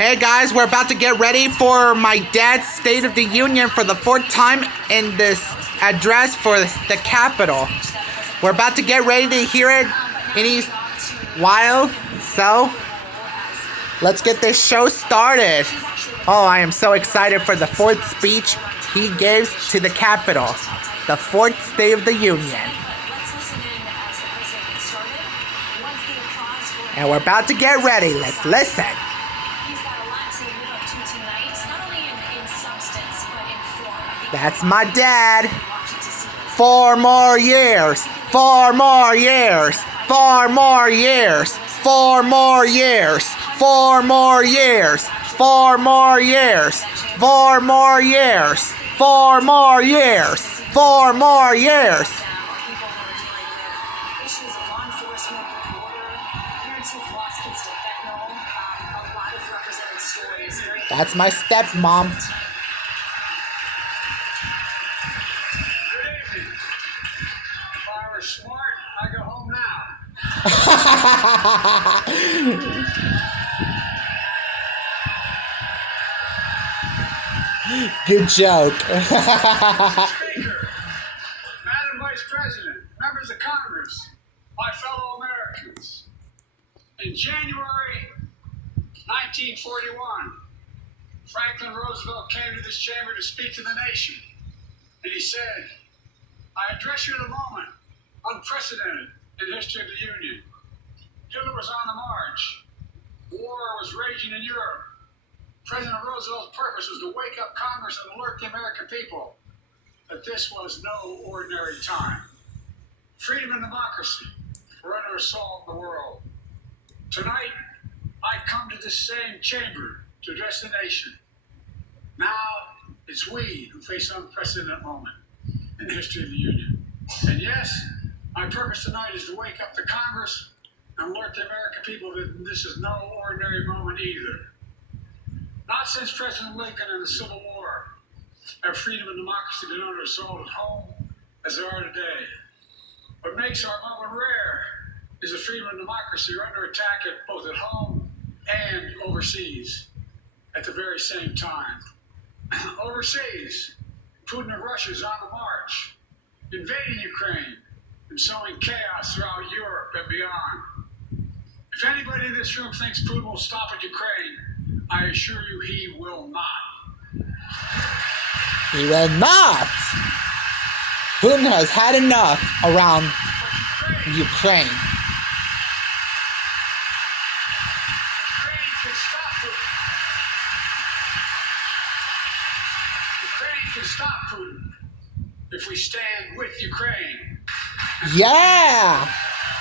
Hey guys, we're about to get ready for my dad's State of the Union for the fourth time in this address for the Capitol. We're about to get ready to hear it any while, so let's get this show started. Oh, I am so excited for the fourth speech he gave to the Capitol, the fourth State of the Union. And we're about to get ready. Let's listen. That's my dad. 4 more years. 4 more years. 4 more years. 4 more years. 4 more years. 4 more years. 4 more years. 4 more years. 4 more years. That's my stepmom. Smart, I go home now. Good joke. Speaker, Madam Vice President, members of Congress, my fellow Americans. In January 1941, Franklin Roosevelt came to this chamber to speak to the nation. And he said, I address you in a moment unprecedented in the history of the Union. Hitler was on the march. War was raging in Europe. President Roosevelt's purpose was to wake up Congress and alert the American people that this was no ordinary time. Freedom and democracy were under assault in the world. Tonight, I come to this same chamber to address the nation. Now, it's we who face an unprecedented moment in the history of the Union. And yes, my purpose tonight is to wake up the Congress and alert the American people that this is no ordinary moment either. Not since President Lincoln and the Civil War have freedom and democracy been under assault at home as they are today. What makes our moment rare is that freedom and democracy are under attack both at home and overseas at the very same time. Overseas, Putin of Russia is on the march, invading Ukraine and sowing chaos throughout Europe and beyond. If anybody in this room thinks Putin will stop at Ukraine, I assure you he will not. He will not. Putin has had enough around Ukraine. Ukraine can stop Putin if we stand with Ukraine. Yeah!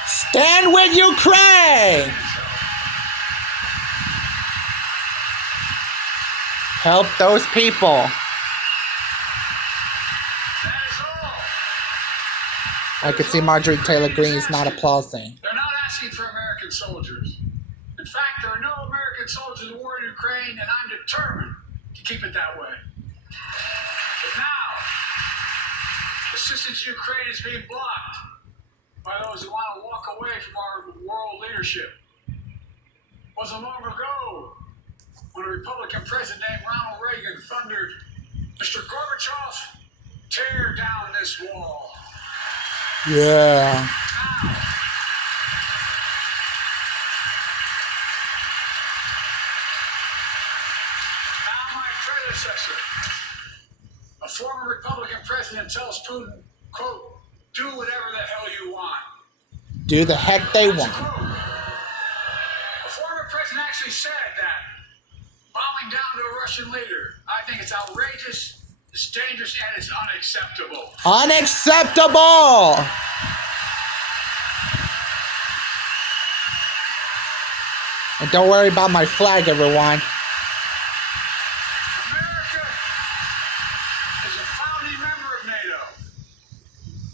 Stand with Ukraine! Help those people. That is all. I could see Marjorie Taylor Greene is not applauding. They're not asking for American soldiers. In fact, there are no American soldiers in the war in Ukraine, and I'm determined to keep it that way. But now, assistance to Ukraine is being blocked by those who want to walk away from our world leadership. It wasn't long ago when a Republican president named Ronald Reagan thundered, Mr. Gorbachev, tear down this wall. Yeah. Now my predecessor, a former Republican president, tells Putin, quote, do whatever the hell you want. Do the heck they That's a want. quote. A former president actually said that bowing down to a Russian leader, I think it's outrageous, it's dangerous, and it's unacceptable. Unacceptable! And don't worry about my flag, everyone. America is a founding member of NATO,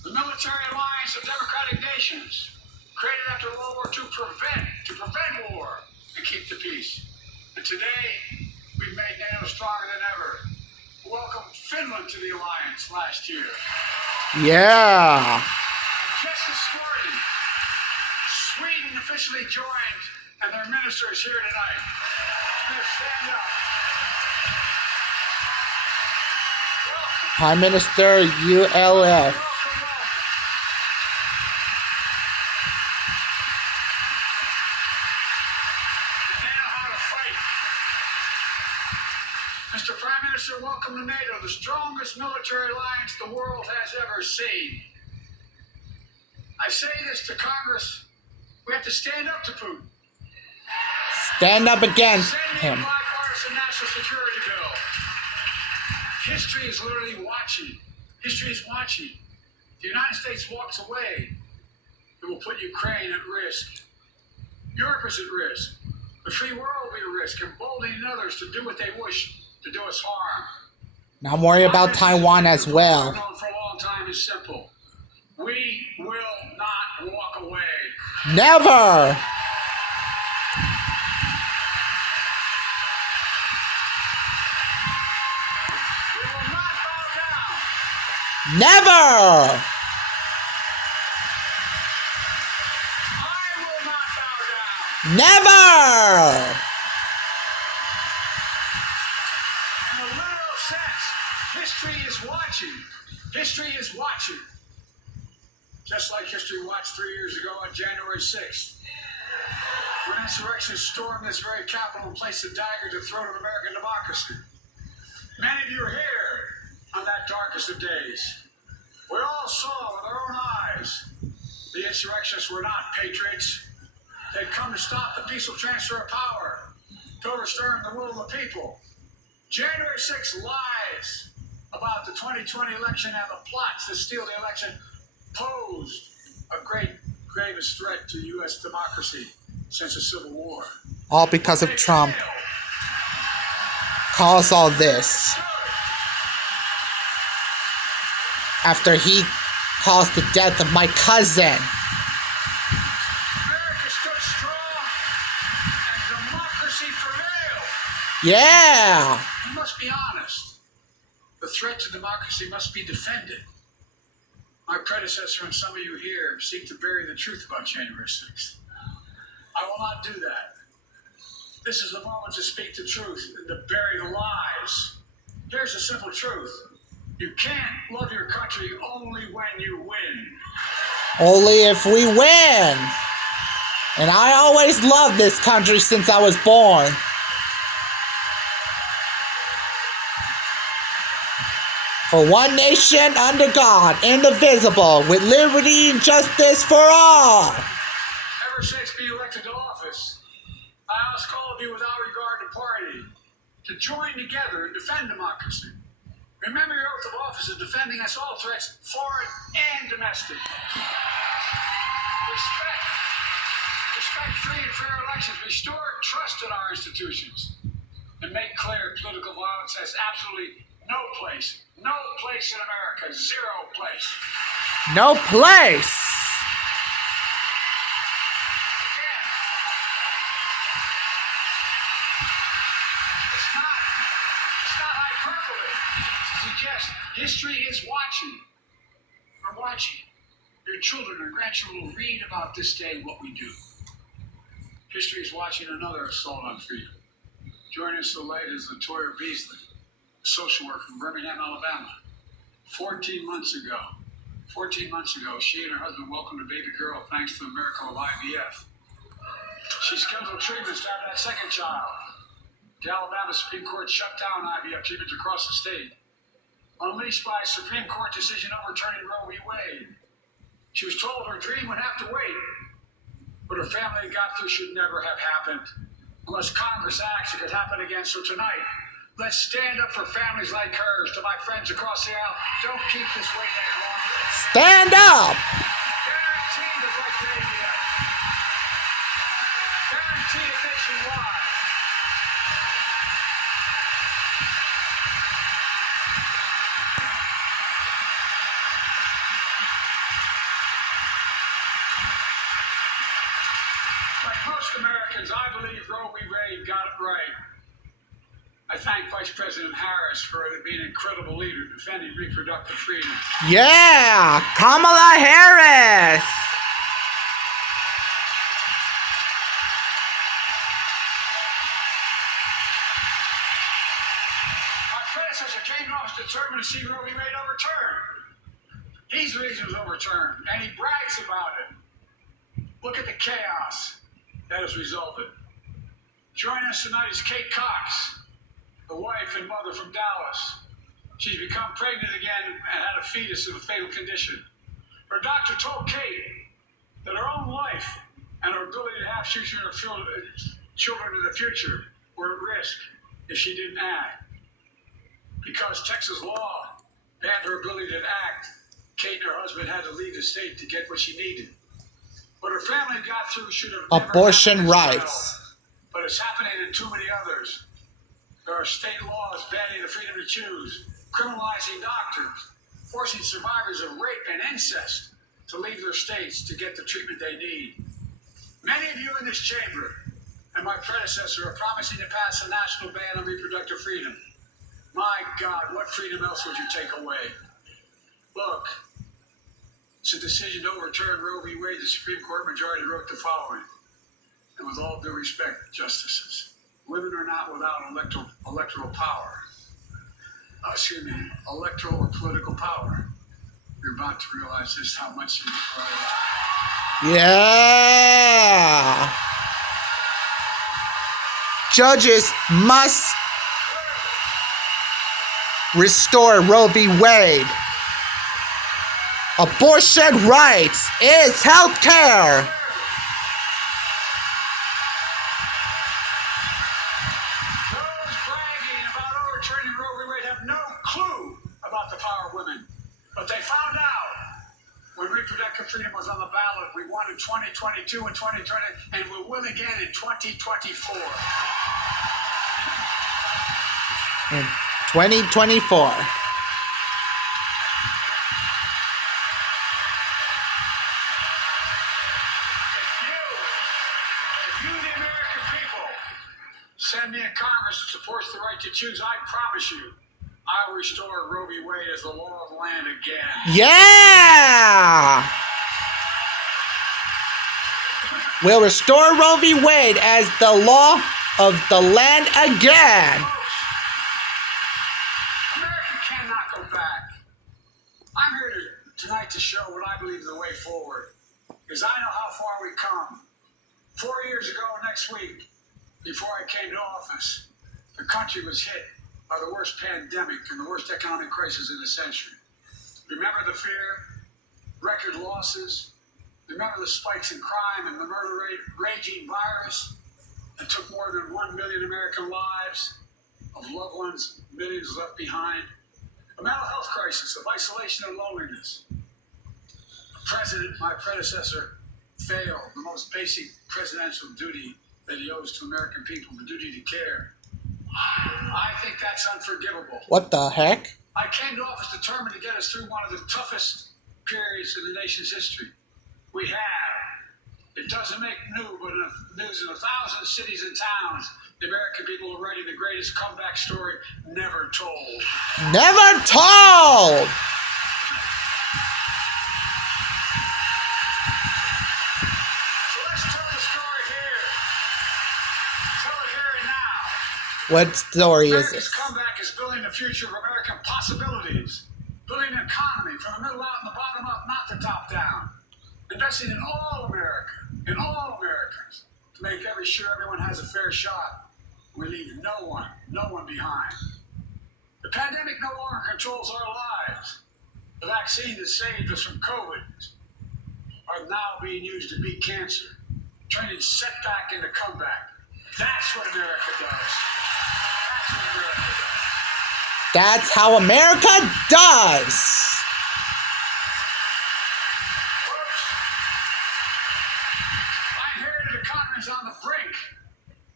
the military alliance of democratic nations, created after World War II to prevent war and keep the peace. And today, we've made NATO stronger than ever. We welcomed Finland to the alliance last year. Yeah. Just this morning, Sweden officially joined, and their minister is here tonight. Their stand up. Prime Minister ULF. Mr. Prime Minister, welcome to NATO, the strongest military alliance the world has ever seen. I say this to Congress, we have to stand up to Putin. Stand up against Sending him. a bipartisan national security bill. History is literally watching. History is watching. If the United States walks away, it will put Ukraine at risk. Europe is at risk. The free world will be at risk, emboldening others to do what they wish to do us harm. Now I'm worried about Taiwan as well. Known for a long time is simple. We will not walk away. Never! We will not bow down. Never! I will not bow down. Never! In a literal sense, history is watching. History is watching. Just like history watched 3 years ago on January 6th, when insurrectionists stormed this very Capitol and placed a dagger to the throat of American democracy. Many of you are here on that darkest of days. We all saw with our own eyes the insurrectionists were not patriots. They'd come to stop the peaceful transfer of power, to overturn the will of the people. January 6th lies about the 2020 election and the plots to steal the election posed a gravest threat to U.S. democracy since the Civil War. All because of Trump. Caused all this. After he caused the death of my cousin. America stood strong and democracy prevailed. Yeah! You must be honest. The threat to democracy must be defended. My predecessor and some of you here seek to bury the truth about January 6th. I will not do that. This is the moment to speak the truth and to bury the lies. Here's the simple truth. You can't love your country only when you win. Only if we win! And I always loved this country since I was born. For one nation under God, indivisible, with liberty and justice for all. Ever since being elected to office, I ask all of you without regard to party to join together and defend democracy. Remember your oath of office is defending us all threats, foreign and domestic. Respect free and fair elections, restore trust in our institutions, and make clear political violence has absolutely no place in America, zero place. No place! Again, it's not hyperbole to suggest history is watching. We're watching. Your children and grandchildren will read about this day, what we do. History is watching another assault on freedom. Joining us so late is Latoya Beasley, a social worker from Birmingham, Alabama. 14 months ago, she and her husband welcomed a baby girl thanks to the miracle of IVF. She scheduled treatments to have that second child. The Alabama Supreme Court shut down IVF treatments across the state, unleashed by a Supreme Court decision overturning Roe v. Wade. She was told her dream would have to wait, but her family got through should never have happened. Unless Congress acts, it could happen again. So tonight, let's stand up for families like hers. To my friends across the aisle, don't keep this waiting any longer. Stand up! Guarantee the right to AVF. Guarantee it nationwide. Like most Americans, I believe Roe v. Wade got it right. I thank Vice President Harris for being an incredible leader defending reproductive freedom. Yeah! Kamala Harris! predecessor came to office determined to see Roe v. Wade overturned. He's the reason it was overturned, and he brags about it. Look at the chaos that has resulted. Joining us tonight is Kate Cox, the wife and mother from Dallas. She's become pregnant again and had a fetus of a fatal condition. Her doctor told Kate that her own life and her ability to have children in the future were at risk if she didn't act. Because Texas law banned her ability to act, Kate and her husband had to leave the state to get what she needed. What her family got through should have never Abortion happened as well. rights. But it's happening in too many others. There are state laws banning the freedom to choose, criminalizing doctors, forcing survivors of rape and incest to leave their states to get the treatment they need. Many of you in this chamber and my predecessor are promising to pass a national ban on reproductive freedom. My God, what freedom else would you take away? Look, it's a decision to overturn Roe v. Wade. The Supreme Court majority wrote the following. And with all due respect, justices, women are not without electoral power. Electoral or political power. You're about to realize just how much you require. Yeah. Judges must restore Roe v. Wade. Abortion rights is health care. Those bragging about overturning Roe v. Wade have no clue about the power of women. But they found out when reproductive freedom was on the ballot. We won in 2022 and 2020, and we'll win again in 2024. In 2024. If you, the American people, send me a Congress that supports the right to choose, I promise you, I will restore Roe v. Wade as the law of the land again. Yeah! We'll restore Roe v. Wade as the law of the land again. America cannot go back. I'm here tonight to show what I believe is the way forward, because I know how far we've come. 4 years ago next week, before I came to office, the country was hit by the worst pandemic and the worst economic crisis in the century. Remember the fear, record losses, remember the spikes in crime and the murder rate, raging virus that took more than 1 million American lives, of loved ones, millions left behind, a mental health crisis of isolation and loneliness. The president, my predecessor, failed the most basic presidential duty that he owes to American people, the duty to care. I think that's unforgivable. What the heck? I came to office determined to get us through one of the toughest periods in the nation's history. We have. It doesn't make news in 1,000 cities and towns. The American people are writing the greatest comeback story never told. Never told! So let's tell the story here. Tell it here and now. What story is America's it? comeback is building the future of American possibilities. Building an economy from the middle out and the bottom up, not the top down. Investing in all America, in all Americans, to make sure everyone has a fair shot. We leave no one behind. The pandemic no longer controls our lives. The vaccine that saved us from COVID are now being used to beat cancer, turning setback into comeback. That's what America does. That's what America does. That's how America does! I inherited economies on the brink.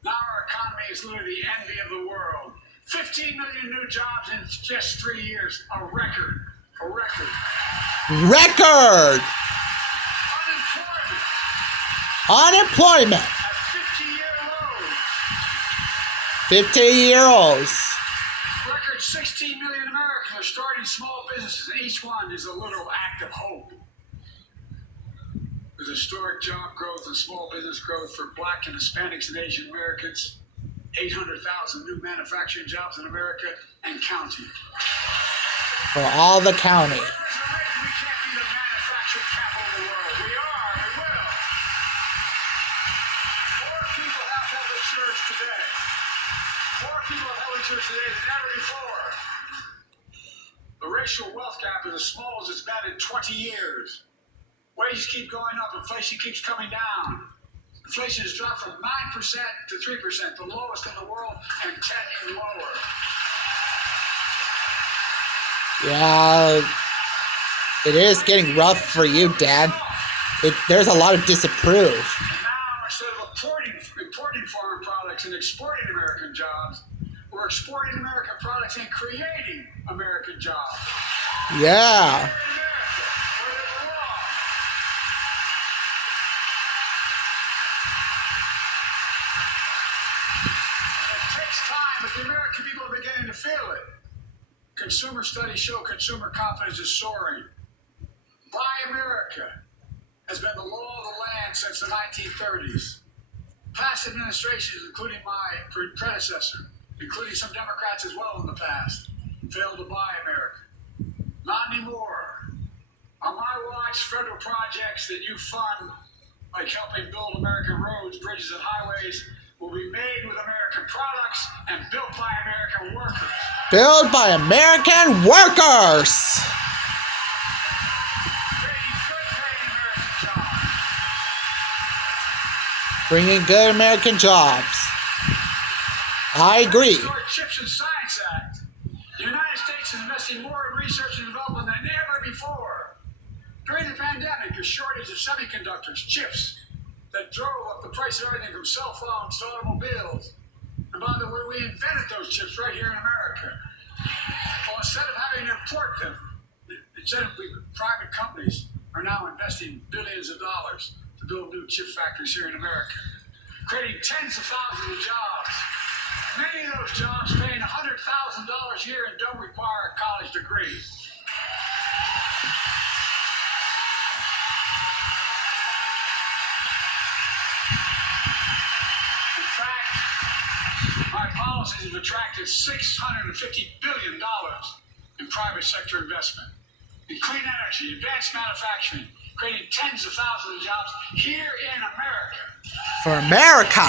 Now our economy is literally the envy of the world. 15 million new jobs in just 3 years. A record. A record. Record! Unemployment Unemployment! at 50-year lows. 50-year-olds. Record 16 million Americans are starting small businesses, and each one is a literal act of hope. There's historic job growth and small business growth for Black and Hispanics and Asian Americans. 800,000 new manufacturing jobs in America and counting. For all the county. We can't be the manufacturing capital of the world. We are. We will. More people have health insurance today. More people have health insurance today than ever before. The racial wealth gap is as small as it's been in 20 years. Wages keep going up. Inflation keeps coming down. Inflation has dropped from 9% to 3%, the lowest in the world, and 10 years lower. Yeah, it is getting rough for you, Dad. There's a lot of disapprove. Now, instead of importing foreign products and exporting American jobs, we're exporting American products and creating American jobs. Yeah. Here in America, where they belong. It takes time, but the American people are beginning to feel it. Consumer studies show consumer confidence is soaring. Buy America has been the law of the land since the 1930s. Past administrations, including my predecessor, including some Democrats as well in the past, failed to buy America. Not anymore. On my watch, federal projects that you fund, like helping build American roads, bridges, and highways, will be made with American products and built by American workers. Built by American workers. Bringing good American jobs. I agree. Chips and Science Act. The United States is investing more in research and development than ever before. During the pandemic, a shortage of semiconductors, chips, that drove up the price of everything from cell phones to automobiles. And by the way, we invented those chips right here in America. Well, instead of having to import them, private companies are now investing billions of dollars to build new chip factories here in America, creating tens of thousands of jobs. Many of those jobs paying $100,000 a year and don't require a college degree. In fact, my policies have attracted $650 billion in private sector investment in clean energy, advanced manufacturing, creating tens of thousands of jobs here in America. For America.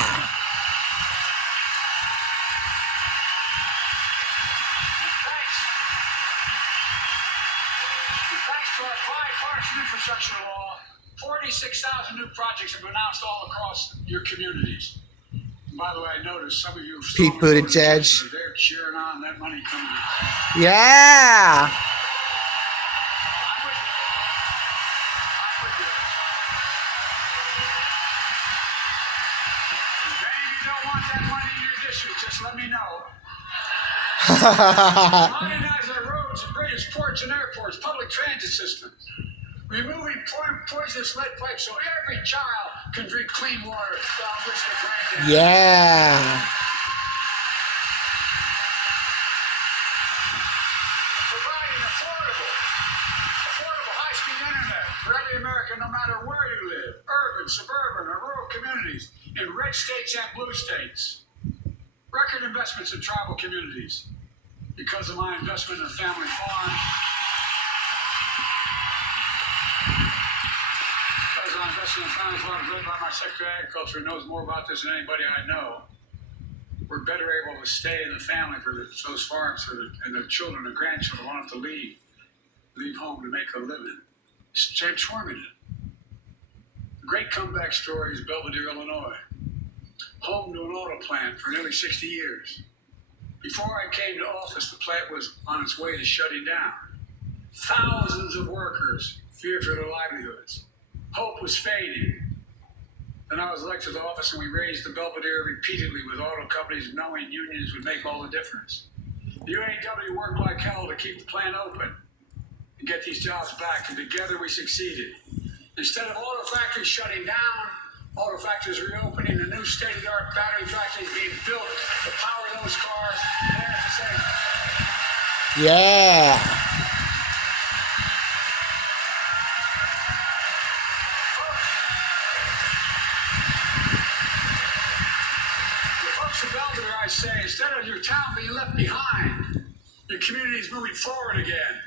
Thanks to our bipartisan infrastructure law, 46,000 new projects have been announced all across your communities. And by the way, I noticed some of you Pete Buttigieg. They're cheering on that money coming in. Yeah. I'm with you. If any of you don't want that money in your district, just let me know. Modernize our roads and bridges, ports and airports, public transit systems. Removing poisonous lead pipes so every child can drink clean water without risk of brain damage. Yeah. Providing affordable high-speed internet for every American, no matter where you live, urban, suburban, or rural communities, in red states and blue states. Record investments in tribal communities. Because of my investment in a family farm, because I invested in a family farm led by my Secretary of Agriculture who knows more about this than anybody I know, we're better able to stay in the family for those farms and the children and grandchildren won't have to leave home to make a living. It's transformative. A great comeback story is Belvedere, Illinois, home to an auto plant for nearly 60 years. Before I came to office, the plant was on its way to shutting down. Thousands of workers feared for their livelihoods. Hope was fading. Then I was elected to office and we raised the Belvedere repeatedly with auto companies knowing unions would make all the difference. The UAW worked like hell to keep the plant open and get these jobs back, and together we succeeded. Instead of auto factories shutting down, auto factories reopening, the new state-of-the-art battery factories being built to power those cars there at the same time. Yeah. The folks of Belvedere your town being left behind. Your community's moving forward again.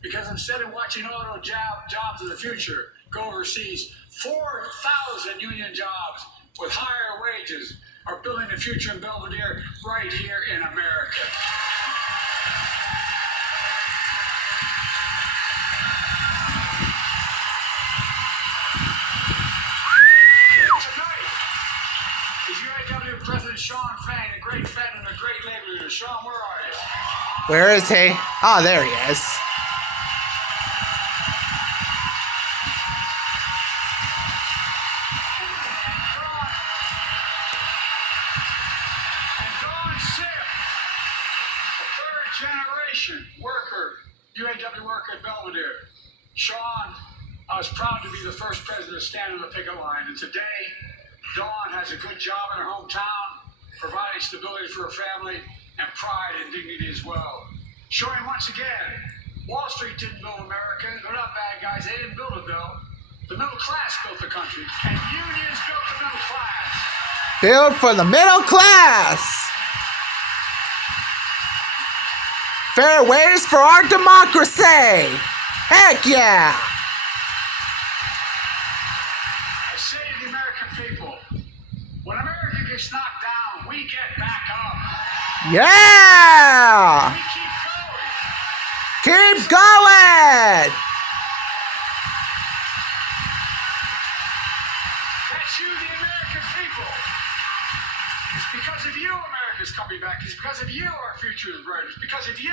Because instead of watching auto jobs of the future go overseas, 4,000 union jobs with higher wages are building the future in Belvedere right here in America. Tonight is UAW President Shawn Fain, a great vet and a great labor leader. Shawn, where are you? Where is he? Oh, there he is. Generation worker, UAW worker at Belvedere. Shawn, I was proud to be the first president to stand on the picket line, and today, Dawn has a good job in her hometown, providing stability for her family and pride and dignity as well. Showing once again, Wall Street didn't build America. They're not bad guys. They didn't build it though. The middle class built the country, and unions built the middle class. Build for the middle class. Fair ways for our democracy! Heck yeah! I say to the American people, when America gets knocked down, we get back up. Yeah! We keep going. Keep going! That's you, the American people. It's because of you America's coming back. It's because of you our future is bright. It's because of you.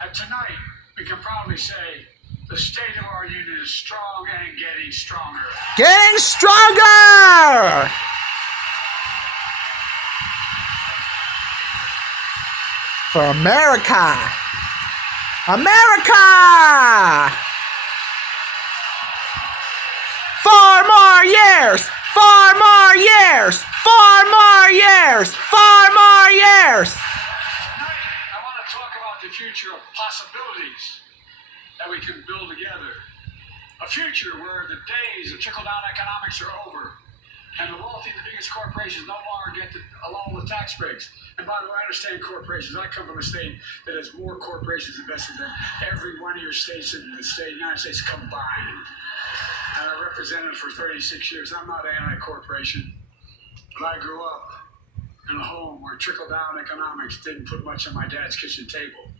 And tonight, we can proudly say the state of our union is strong and getting stronger. Getting stronger! For America! America! 4 more years! 4 more years! 4 more years! 4 more years! Tonight, I want to talk about the future of possibilities that we can build together. A future where the days of trickle-down economics are over, and the wealthy, the biggest corporations no longer get along with tax breaks. And by the way, I understand corporations. I come from a state that has more corporations invested than every one of your states in the United States combined. And I represented for 36 years. I'm not anti-corporation, but I grew up in a home where trickle-down economics didn't put much on my dad's kitchen table.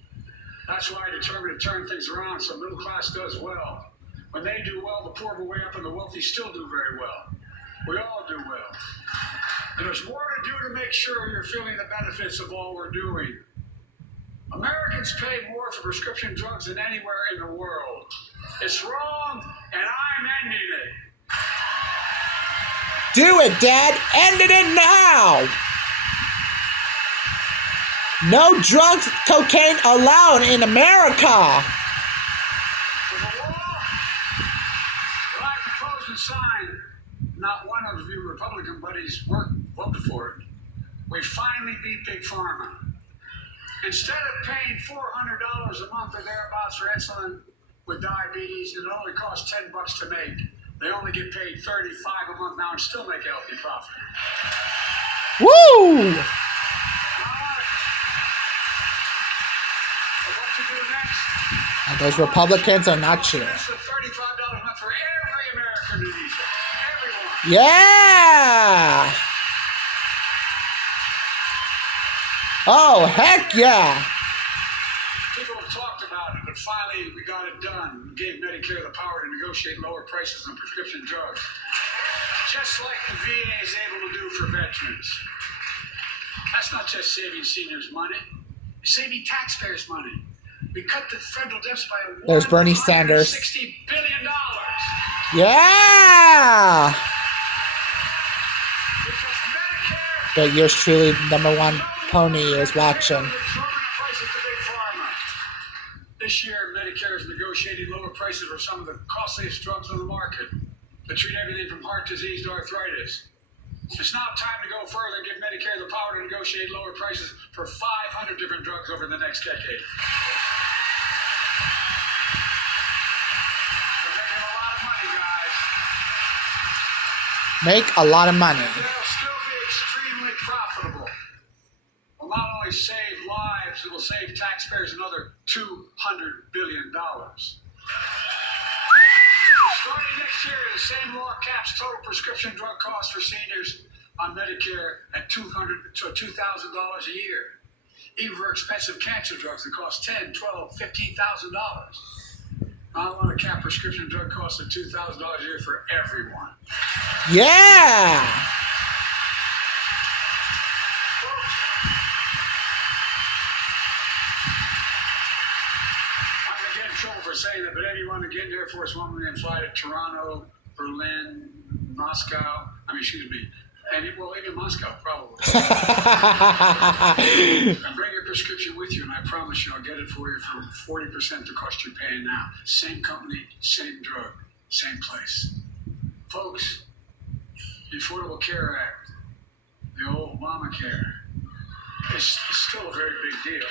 That's why I determined to turn things around so middle class does well. When they do well, the poor go way up and the wealthy still do very well. We all do well. And there's more to do to make sure you're feeling the benefits of all we're doing. Americans pay more for prescription drugs than anywhere in the world. It's wrong, and I'm ending it. Do it, Dad! End it now! No drugs, cocaine allowed in America! For the law that I proposed and signed, not one of you Republican buddies voted for it. We finally beat Big Pharma. Instead of paying $400 a month or thereabouts for insulin with diabetes, it only costs $10 to make. They only get paid $35 a month now and still make a healthy profit. Woo! What to do next? And those Republicans are not cheering. That's the $35 a month for every American who needs it. Everyone. Yeah! Oh, heck yeah! People have talked about it, but finally we got it done. We gave Medicare the power to negotiate lower prices on prescription drugs. Just like the VA is able to do for veterans. That's not just saving seniors money, it's saving taxpayers money. We cut the federal deficit by There's Bernie Sanders. $60 billion. Yeah! Because Medicare But yours truly, #1 pony, is watching. This year, Medicare is negotiating lower prices for some of the costliest drugs on the market that treat everything from heart disease to arthritis. It's now time to go further and give Medicare the power to negotiate lower prices for 500 different drugs over the next decade. We're making a lot of money, guys. Make a lot of money. They'll still be extremely profitable. Well, not only save lives, it will save taxpayers another $200 billion. Starting next year, the same law caps total prescription drug costs for seniors on Medicare at $2,000 to $2,000 a year. Even for expensive cancer drugs that cost $10,000, $12,000, $15,000. I want to cap prescription drug costs at $2,000 a year for everyone. Yeah. I'm going to get in trouble for saying that, but anyone to get in Air Force One and fly to Toronto, Berlin, Moscow, well, even Moscow, probably. And bring your prescription with you, and I promise you I'll get it for you for 40% the cost you're paying now. Same company, same drug, same place. Folks, the Affordable Care Act, the old Obamacare, is still a very big deal.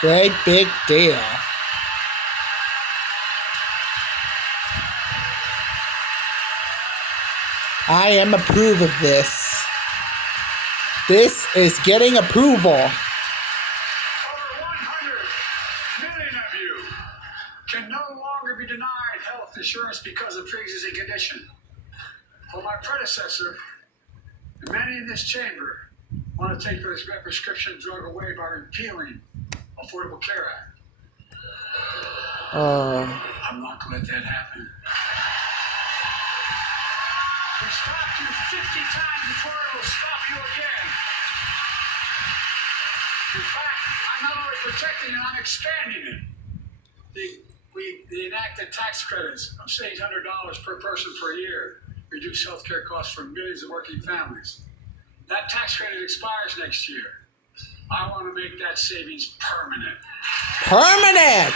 Great big deal. I am approve of this. This is getting approval. Over 100 million of you can no longer be denied health insurance because of pre-existing condition. Well, my predecessor, and many in this chamber, want to take this prescription drug away by repealing Affordable Care Act. I'm not going to let that happen. We stopped you 50 times before it will stop you again. In fact, I'm not only protecting it, I'm expanding it. We enacted tax credits of $800 per person per year, reduce health care costs for millions of working families. That tax credit expires next year. I want to make that savings permanent. Permanent!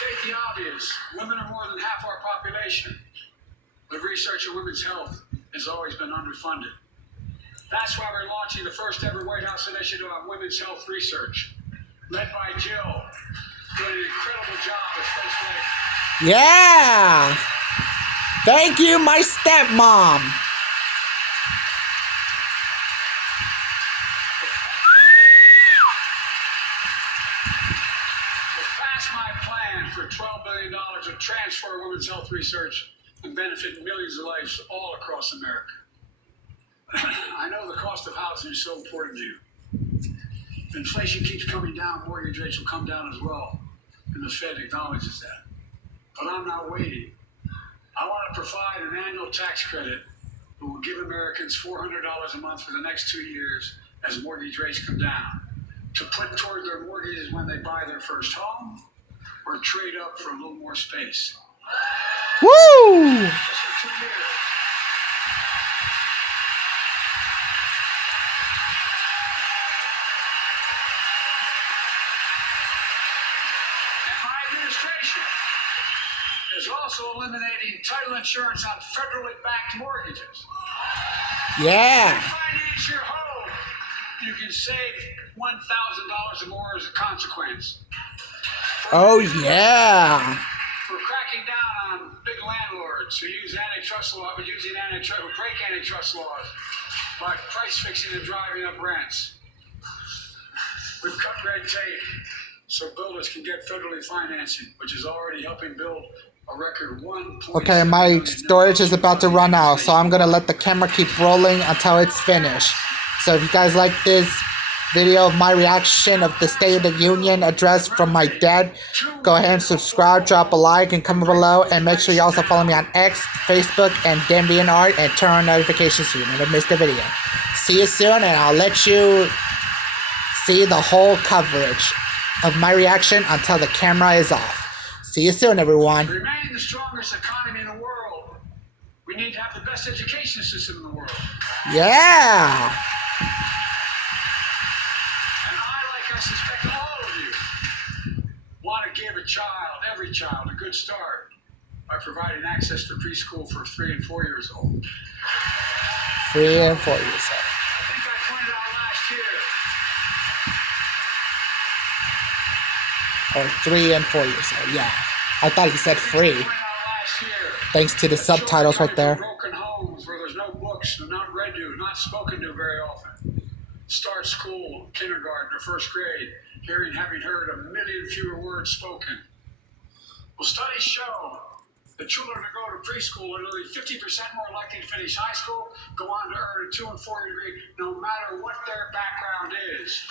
State the obvious. Women are more than half our population. But research on women's health has always been underfunded. That's why we're launching the first ever White House initiative on women's health research, led by Jill, doing an incredible job as First Lady. Yeah! Thank you, my stepmom. My plan for $12 billion to transfer women's health research and benefit millions of lives all across America. I know the cost of housing is so important to you. If inflation keeps coming down, mortgage rates will come down as well, and the Fed acknowledges that. But I'm not waiting. I want to provide an annual tax credit that will give Americans $400 a month for the next 2 years as mortgage rates come down, to put toward their mortgages when they buy their first home, or trade up for a little more space. Woo! Just for 2 years. And my administration is also eliminating title insurance on federally backed mortgages. Yeah. If you finance your home, you can save $1,000 or more as a consequence. Oh, yeah. We're cracking down on big landlords who use antitrust law, who break antitrust laws by price fixing and driving up rents. We've cut red tape so builders can get federally financing, which is already helping build a record 1.7 Okay, my storage is about to run out, so I'm gonna let the camera keep rolling until it's finished. So if you guys like this video of my reaction of the State of the Union address from my dad, go ahead and subscribe, drop a like, and comment below, and make sure you also follow me on X, Facebook, and DeviantArt, and turn on notifications so you never miss the video. See you soon, and I'll let you see the whole coverage of my reaction until the camera is off. See you soon, everyone. To remain the strongest economy in the world, we need to have the best education system in the world. Yeah. I suspect all of you want to give every child, a good start by providing access to preschool for 3 and 4 years old. 3 and 4 years old. I think I pointed out last year. Or 3 and 4 years old, yeah. I thought he said free. I pointed out last year Thanks to the subtitles right there. Broken homes where there's no books, they're not read to, not spoken to very often. Start school, kindergarten, or first grade, having heard a million fewer words spoken. Well, studies show that children who go to preschool are nearly 50% more likely to finish high school, go on to earn a 2 and 4 degree, no matter what their background is.